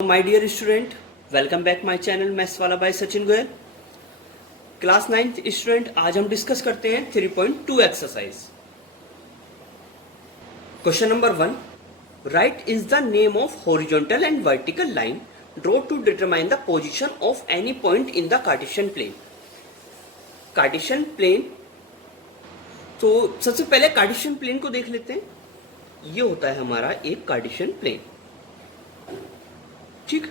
My dear student, welcome back my channel maths वाला by Sachin Goyal. Class 9th student, आज हम discuss करते हैं 3.2 exercise. Question number 1, write is the name of horizontal and vertical line draw to determine the position of any point in the Cartesian plane. Cartesian plane, तो सबसे पहले Cartesian plane को देख लेते हैं। ये होता है हमारा एक कार्टेशियन प्लेन, ठीक।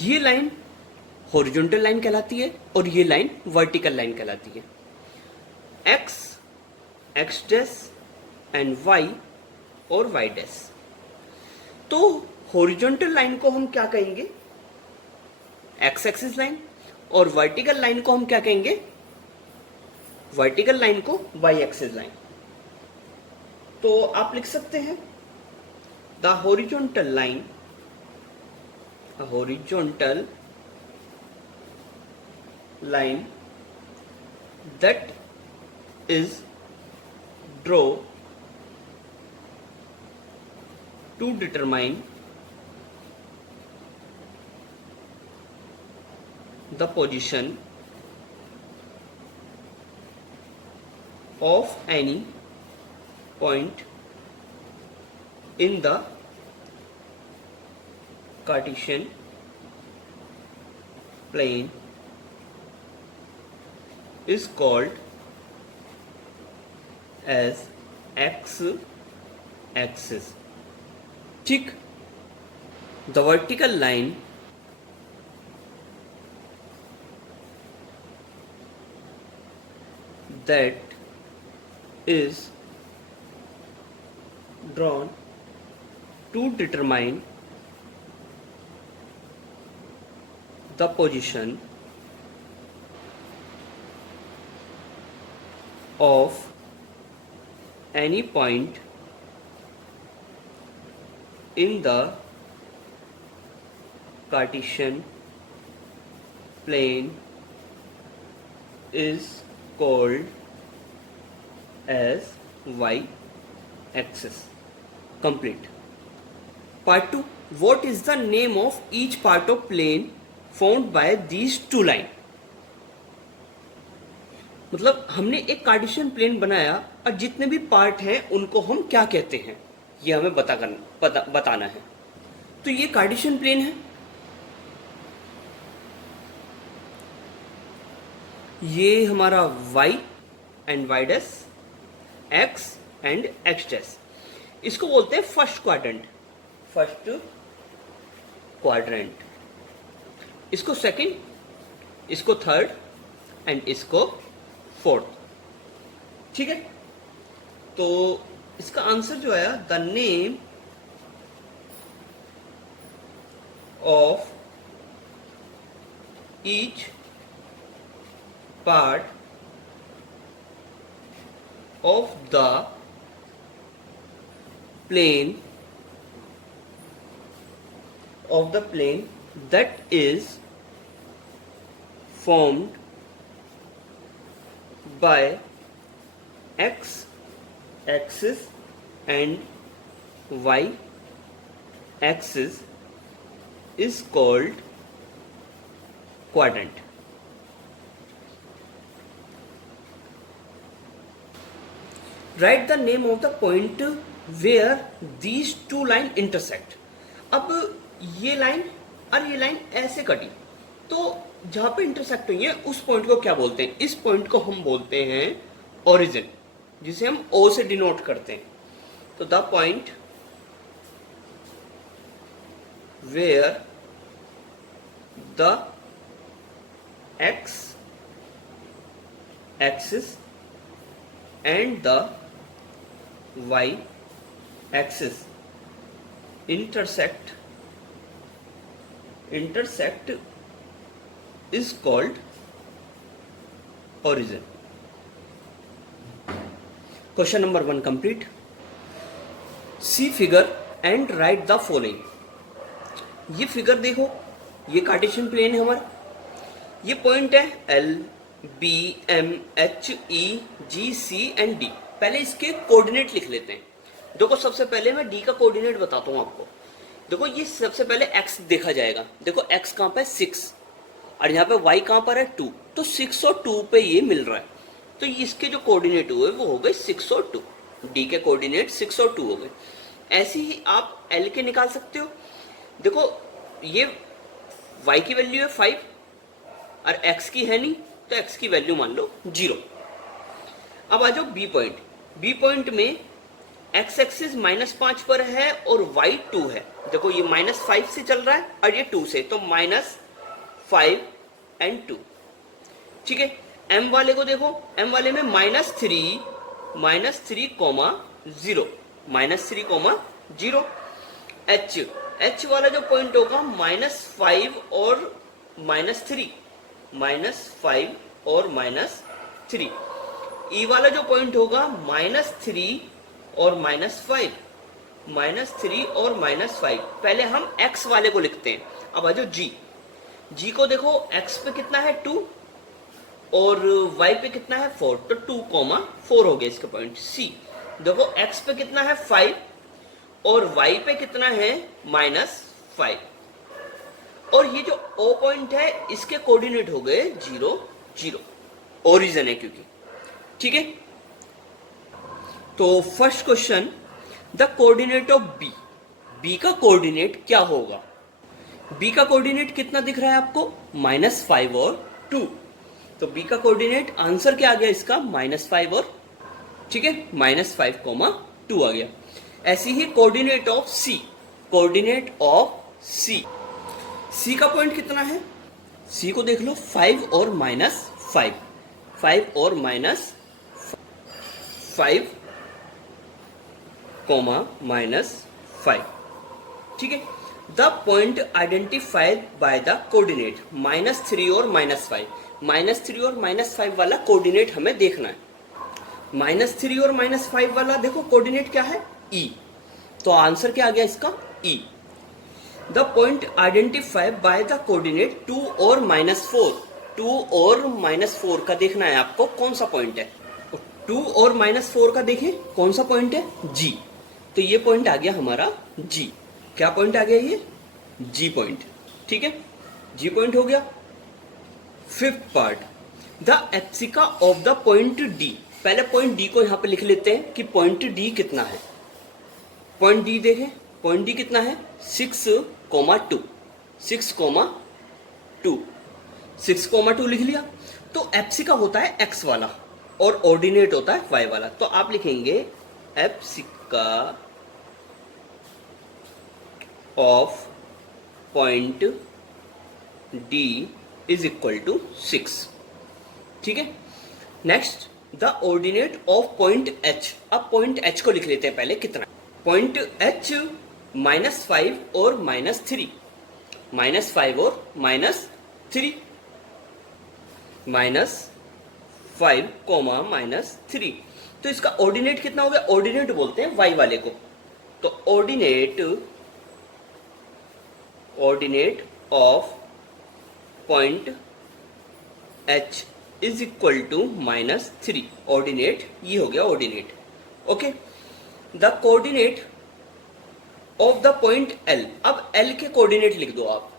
ये लाइन हॉरिजॉन्टल लाइन कहलाती है और ये लाइन वर्टिकल लाइन कहलाती है। X, X dash and Y और वाई डैश। तो हॉरिजॉन्टल लाइन को हम क्या कहेंगे? X axis line. और वर्टिकल लाइन को हम क्या कहेंगे? वर्टिकल लाइन को वाई एक्सिस लाइन। तो आप लिख सकते हैं the horizontal line, a horizontal line that is draw to determine the position of any point in the Cartesian plane is called as x-axis, ठीक। The vertical line that is drawn to determine the position of any point in the Cartesian plane is called as y-axis. Complete. Part 2. What is the name of each part of plane formed by these two line? मतलब हमने एक Cartesian plane बनाया और जितने भी part हैं उनको हम क्या कहते हैं, ये हमें बताना है। तो ये कार्टेशियन प्लेन है, ये हमारा y and y dash, x and x dash. इसको बोलते हैं फर्स्ट क्वाड्रेंट, फर्स्ट क्वाड्रेंट। इसको सेकंड, इसको थर्ड एंड इसको फोर्थ, ठीक है। तो इसका आंसर जो आया, the name of each part of the plane that is formed by x axis and y axis is called quadrant. Write the name of the point where these two line intersect. अब ये line और ये line ऐसे कटी, तो जहां पे intersect हुई है उस पॉइंट को क्या बोलते हैं? इस पॉइंट को हम बोलते हैं ओरिजिन, जिसे हम O से डिनोट करते हैं। तो the point where the X axis and the y axis intersect is called origin. Question number 1 complete. See figure and write the following. ये फिगर देखो, ये कार्टेशियन प्लेन है हमारा, ये पॉइंट है L, B, M, H, E, G, C and D। पहले इसके coordinate लिख लेते हैं। देखो सबसे पहले मैं डी का कोऑर्डिनेट बताता हूं आपको। देखो ये सबसे पहले x देखा जाएगा। देखो x कहाँ पे 6 और यहाँ पे y कहाँ पर है 2, तो 6 और 2 पे ये मिल रहा है। तो इसके जो कोऑर्डिनेट हुए वो हो गए 6 और 2, d के कोऑर्डिनेट 6 और 2 हो गए। ऐसे ही आप l के निकाल सकते हो। देखो ये y की वैल्यू है 5 और x की है नहीं, तो x की वैल्यू मान लो 0। अब आ जाओ b पॉइंट। b पॉइंट में x एक्सिस -5 पर है और y 2 है। देखो ये -5 से चल रहा है और ये 2 से, तो -5 and 2। ठीक है, m वाले को देखो, m वाले में -3, -3, 0, h वाला जो पॉइंट होगा -5 और -3, -5 और -3। e वाला जो पॉइंट होगा -3 और -5, -3 और -5। पहले हम x वाले को लिखते हैं। अब आ जाओ g को देखो, x पे कितना है 2 और y पे कितना है 4, तो 2, 4 हो गया इसका पॉइंट। c देखो x पे कितना है 5 और y पे कितना है -5, और ये जो o पॉइंट है इसके कोऑर्डिनेट हो गए 0, 0, ओरिजिन है क्योंकि। ठीक है, तो first question, the coordinate of B का कोऑर्डिनेट क्या होगा। बी का कोऑर्डिनेट कितना दिख रहा है आपको, -5 और 2, तो बी का कोऑर्डिनेट आंसर क्या आ गया इसका, -5 और, ठीक है, -5, 2 आ गया। ऐसे ही कोऑर्डिनेट ऑफ सी, सी का पॉइंट कितना है, सी को देख लो 5 और -5, 5 और -5, -5। ठीक है, the point identified by the coordinate -3 और -5, -3 और -5 वाला कोऑर्डिनेट हमें देखना है। -3 और -5 वाला देखो कोऑर्डिनेट क्या है, E, तो आंसर क्या आ गया इसका, E। The point identified by the coordinate 2 और -4, 2 और -4 का देखना है आपको कौन सा पॉइंट है। 2 और -4 का देखें कौन सा पॉइंट है, G, तो ये पॉइंट आ गया हमारा G। क्या पॉइंट आ गया ये, G पॉइंट। ठीक है, G पॉइंट हो गया। Fifth part, the abscissa of the point D। पहले पॉइंट D को यहां पे लिख लेते हैं कि पॉइंट D कितना है। पॉइंट D देखें, पॉइंट D कितना है 6, 2, 6, 2 लिख लिया। तो एप्सिका होता है x वाला और ऑर्डिनेट होता है y वाला, तो आप लिखेंगे abscissa of point D is equal to 6। ठीक है, next the ordinate of point H। अब पॉइंट H को लिख लेते हैं पहले कितना, पॉइंट H -5 और -3, -5 और -3, -5, -3, तो इसका ऑर्डिनेट कितना हो गया, ऑर्डिनेट बोलते हैं y वाले को, तो ordinate of point H is equal to -3, ordinate ये हो गया ordinate. Okay, the coordinate of the point L। अब L के कोऑर्डिनेट लिख दो आप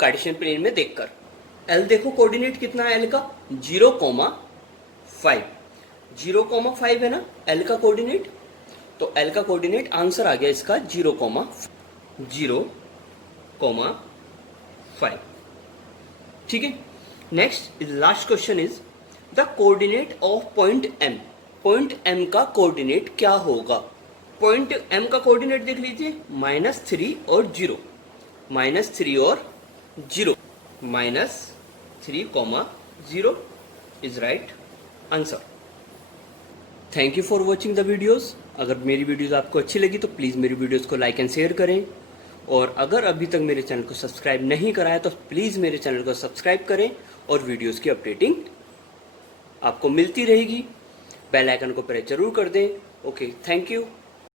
कार्टेशियन प्लेन में देखकर। L देखो कोऑर्डिनेट कितना है L का, 0, 5, 0,5 है ना L का कोऑर्डिनेट, तो L का कोऑर्डिनेट आंसर आ गया इसका 0,5। ठीक है, next last question is the coordinate of point M। Point M का कोऑर्डिनेट क्या होगा। पॉइंट M का कोऑर्डिनेट देख लीजिए, -3 और 0, -3 और 0, -3, 0 is right answer. Thank you for watching the videos. अगर मेरी वीडियोज़ आपको अच्छी लगी तो प्लीज़ मेरी वीडियोज़ को लाइक एंड शेयर करें, और अगर अभी तक मेरे चैनल को सब्सक्राइब नहीं करा है तो प्लीज़ मेरे चैनल को सब्सक्राइब करें, और वीडियोज़ की अपडेटिंग आपको मिलती रहेगी। बेल आइकन को प्रेस जरूर कर दें। Okay, thank you.